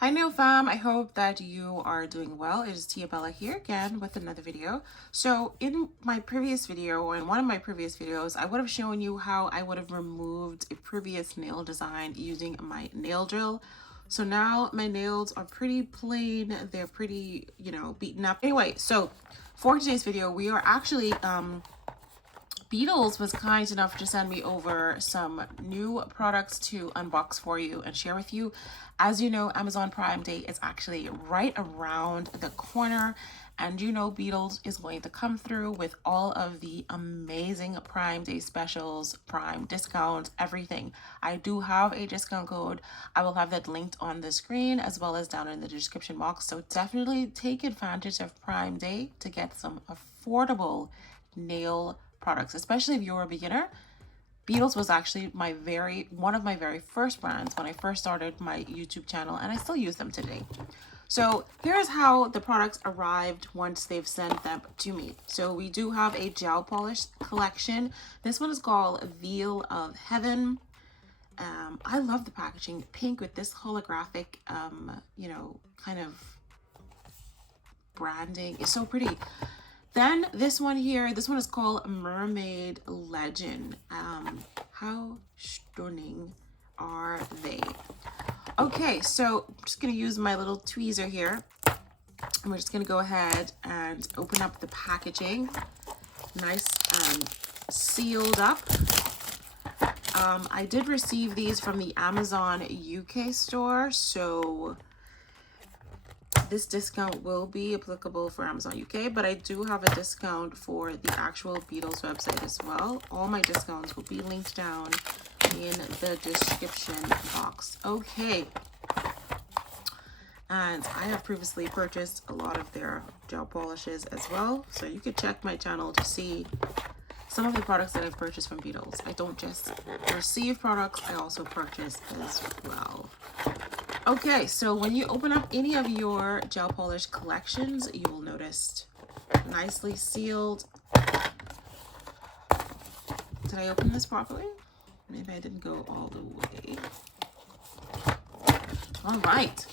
Hi Nail Fam, I hope that you are doing well. It is Tia Bella here again with another video. So in my previous video, or in one of my previous videos, I would have shown you how I would have removed a previous nail design using my nail drill. So now my nails are pretty plain, they're pretty, beaten up. Anyway, so for today's video, we are actually Beetles was kind enough to send me over some new products to unbox for you and share with you. As you know, Amazon Prime Day is actually right around the corner, and you know Beetles is going to come through with all of the amazing Prime Day specials, Prime discounts, everything. I do have a discount code. I will have that linked on the screen as well as down in the description box. So definitely take advantage of Prime Day to get some affordable nail products, especially if you're a beginner. Beetles was actually one of my very first brands when I first started my YouTube channel, and I still use them today. So here's how the products arrived once they've sent them to me. So we do have a gel polish collection. This one is called Veil of Heaven. I love the packaging, pink with this holographic kind of branding. It's so pretty. Then this one here, this one is called Mermaid Legend. How stunning are they? Okay, so I'm just gonna use my little tweezer here. And we're just gonna go ahead and open up the packaging. Nice sealed up. I did receive these from the Amazon UK store, so this discount will be applicable for Amazon UK, but I do have a discount for the actual Beetles website as well. All my discounts will be linked down in the description box. Okay. And I have previously purchased a lot of their gel polishes as well. So you could check my channel to see some of the products that I've purchased from Beetles. I don't just receive products, I also purchase as well. Okay, so when you open up any of your gel polish collections, you will notice nicely sealed. Did I open this properly? Maybe I didn't go all the way. All right.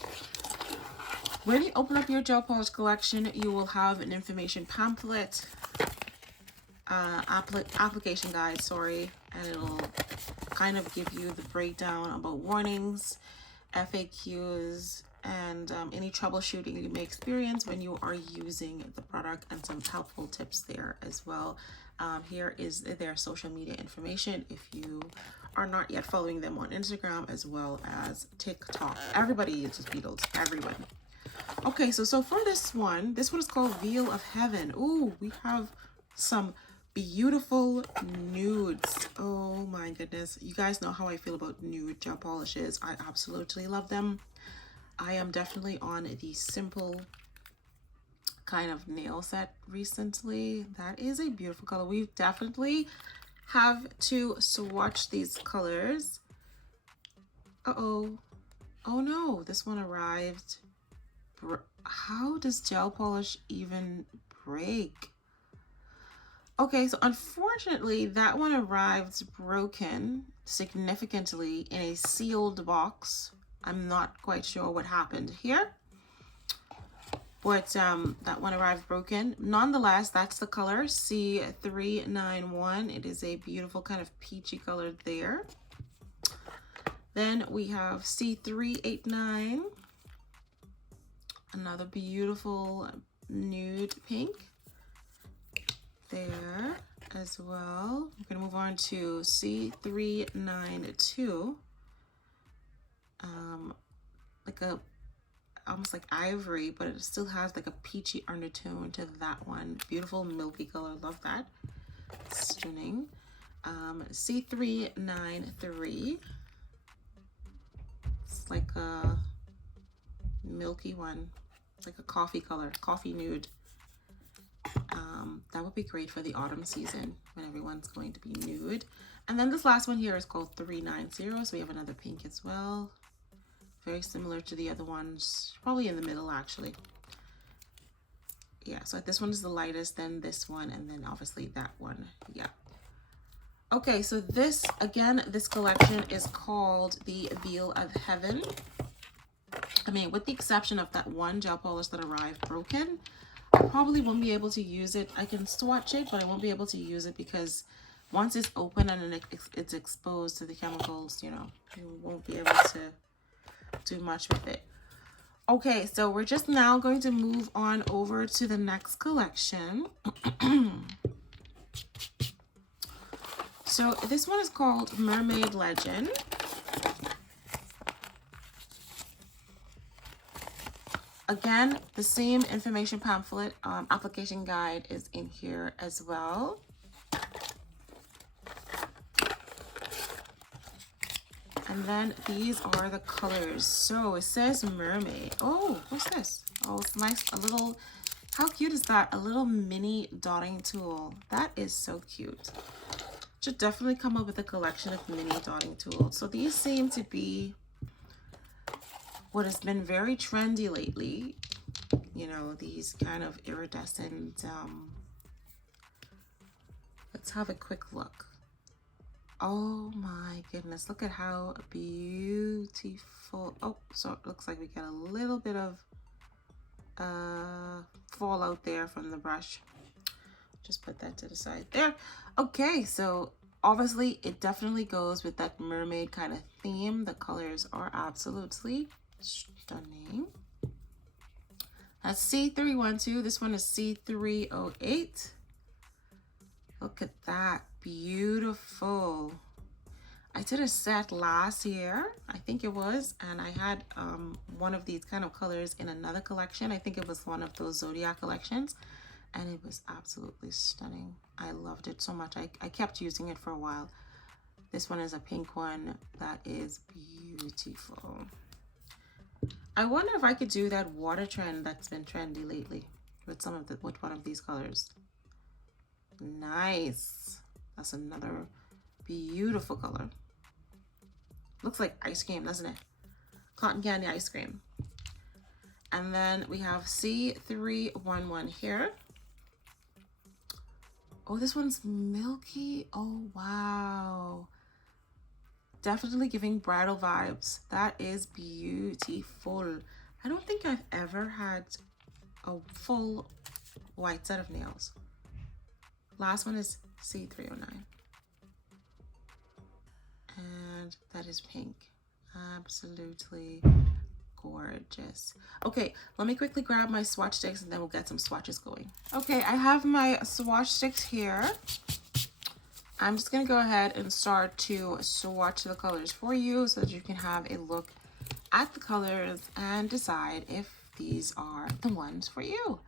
When you open up your gel polish collection, you will have an information pamphlet, application guide, and it'll kind of give you the breakdown about warnings, FAQs, and any troubleshooting you may experience when you are using the product, and some helpful tips there as well. Here is their social media information if you are not yet following them on Instagram as well as TikTok. Everybody uses Beetles, everyone. Okay, so for this one is called Veil of Heaven. Ooh, we have some beautiful nudes. Oh my goodness, you guys know how I feel about nude gel polishes. I absolutely love them. I am definitely on the simple kind of nail set recently. That is a beautiful color. We definitely have to swatch these colors. Oh no, this one arrived. How does gel polish even break? Okay, so unfortunately, that one arrived broken significantly in a sealed box. I'm not quite sure what happened here, but that one arrived broken. Nonetheless, that's the color C391. It is a beautiful kind of peachy color there. Then we have C389, another beautiful nude pink there as well. We're gonna move on to C392, like a almost like ivory, but it still has like a peachy undertone to that one. Beautiful milky color, love that, stunning. C393, it's like a milky one. It's like a coffee color, coffee nude. That would be great for the autumn season when everyone's going to be nude. And then this last one here is called 390, so we have another pink as well. Very similar to the other ones, probably in the middle actually. Yeah, so this one is the lightest, then this one, and then obviously that one. Yeah. Okay, so this, again, this collection is called the Veil of Heaven. I mean, with the exception of that one gel polish that arrived broken, I probably won't be able to use it. I can swatch it, but I won't be able to use it because once it's open and then it's exposed to the chemicals, you know, you won't be able to do much with it. Okay, so we're just now going to move on over to the next collection. So this one is called Mermaid Legend. Again, the same information pamphlet, application guide is in here as well. And then these are the colors. So it says mermaid. Oh, what's this? Oh, it's nice. A little, how cute is that? A little mini dotting tool. That is so cute. Should definitely come up with a collection of mini dotting tools. So these seem to be what has been very trendy lately. You know, these kind of iridescent, let's have a quick look. Oh my goodness, look at how beautiful. Oh, so it looks like we get a little bit of fallout there from the brush. Just put that to the side there. Okay, so obviously it definitely goes with that mermaid kind of theme. The colors are absolutely stunning. That's C312. This one is C308. Look at that. Beautiful. I did a set last year, I think it was, and I had one of these kind of colors in another collection. I think it was one of those Zodiac collections, and it was absolutely stunning. I loved it so much. I kept using it for a while. This one is a pink one that is beautiful. I wonder if I could do that water trend that's been trendy lately with with one of these colors. Nice. That's another beautiful color. Looks like ice cream, doesn't it? Cotton candy ice cream. And then we have C311 here. Oh, this one's milky. Oh, wow. Definitely giving bridal vibes. That is beautiful. I don't think I've ever had a full white set of nails. Last one is C309. And that is pink. Absolutely gorgeous. Okay, let me quickly grab my swatch sticks and then we'll get some swatches going. Okay, I have my swatch sticks here. I'm just going to go ahead and start to swatch the colors for you so that you can have a look at the colors and decide if these are the ones for you.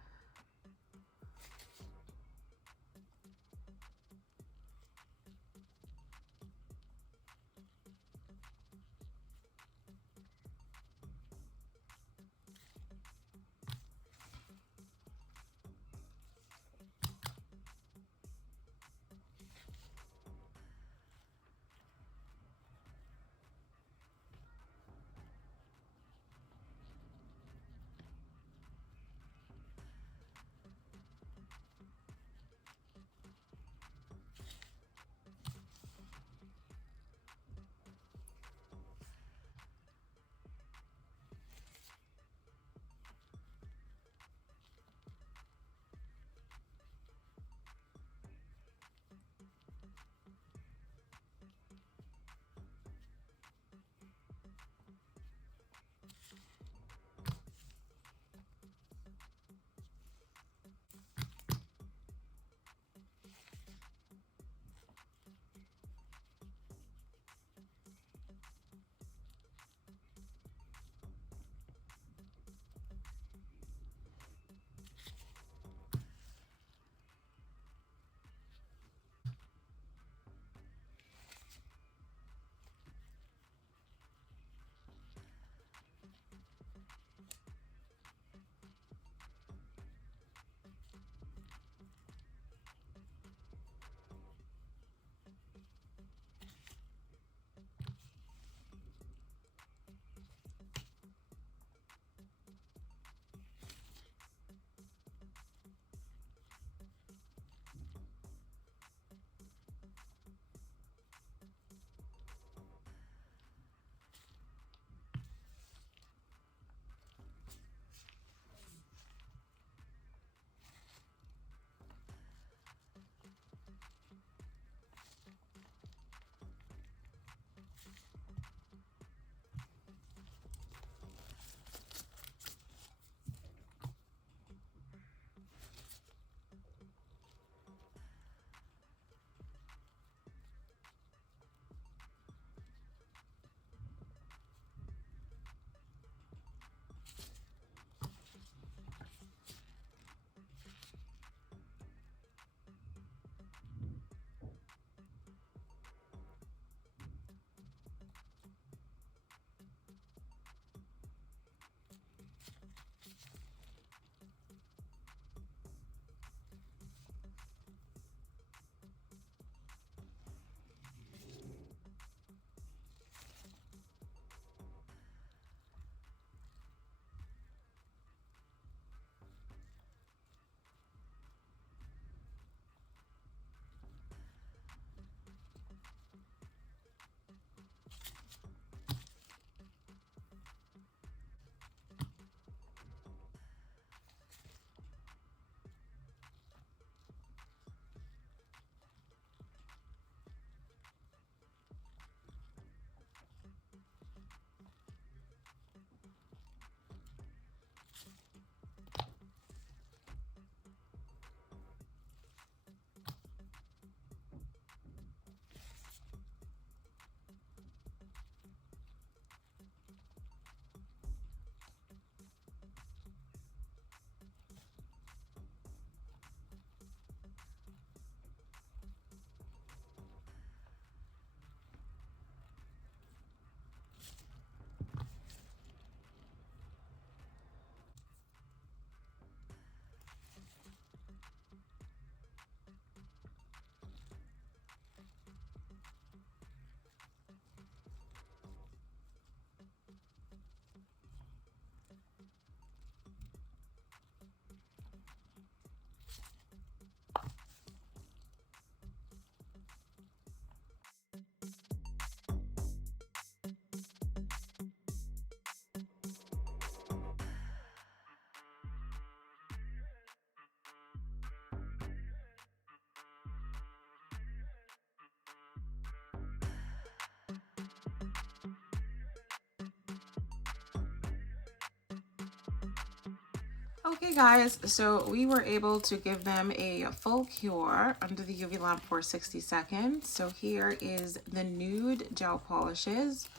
Okay guys, so we were able to give them a full cure under the UV lamp for 60 seconds. So here is the nude gel polishes,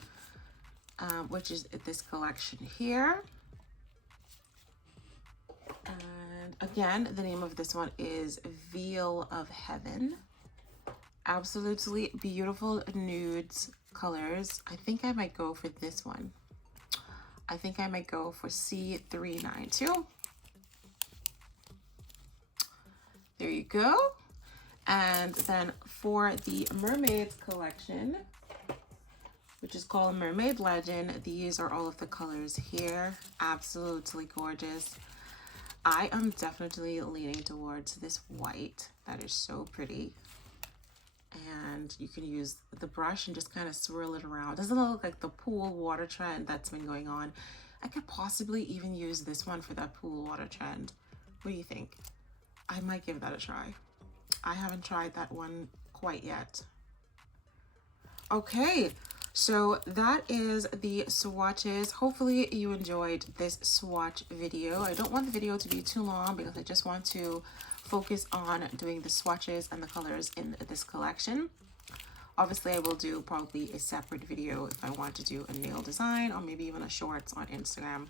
which is this collection here. And again, the name of this one is Veil of Heaven. Absolutely beautiful nudes colors. I think I might go for this one. I think I might go for C392. There you go. And then for the Mermaids collection, which is called Mermaid Legend, these are all of the colors here. Absolutely gorgeous. I am definitely leaning towards this white. That is so pretty. And you can use the brush and just kind of swirl it around. Doesn't it look like the pool water trend that's been going on? I could possibly even use this one for that pool water trend. What do you think? I might give that a try. I haven't tried that one quite yet. Okay, so that is the swatches. Hopefully you enjoyed this swatch video. I don't want the video to be too long because I just want to focus on doing the swatches and the colors in this collection. Obviously I will do probably a separate video if I want to do a nail design or maybe even a shorts on Instagram.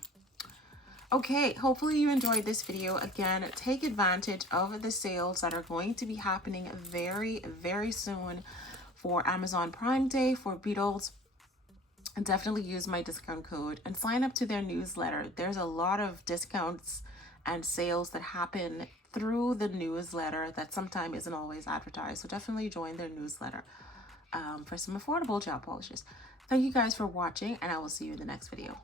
Okay, hopefully you enjoyed this video. Again, take advantage of the sales that are going to be happening very, very soon for Amazon Prime Day, for Beetles. And definitely use my discount code and sign up to their newsletter. There's a lot of discounts and sales that happen through the newsletter that sometimes isn't always advertised. So definitely join their newsletter for some affordable gel polishes. Thank you guys for watching, and I will see you in the next video.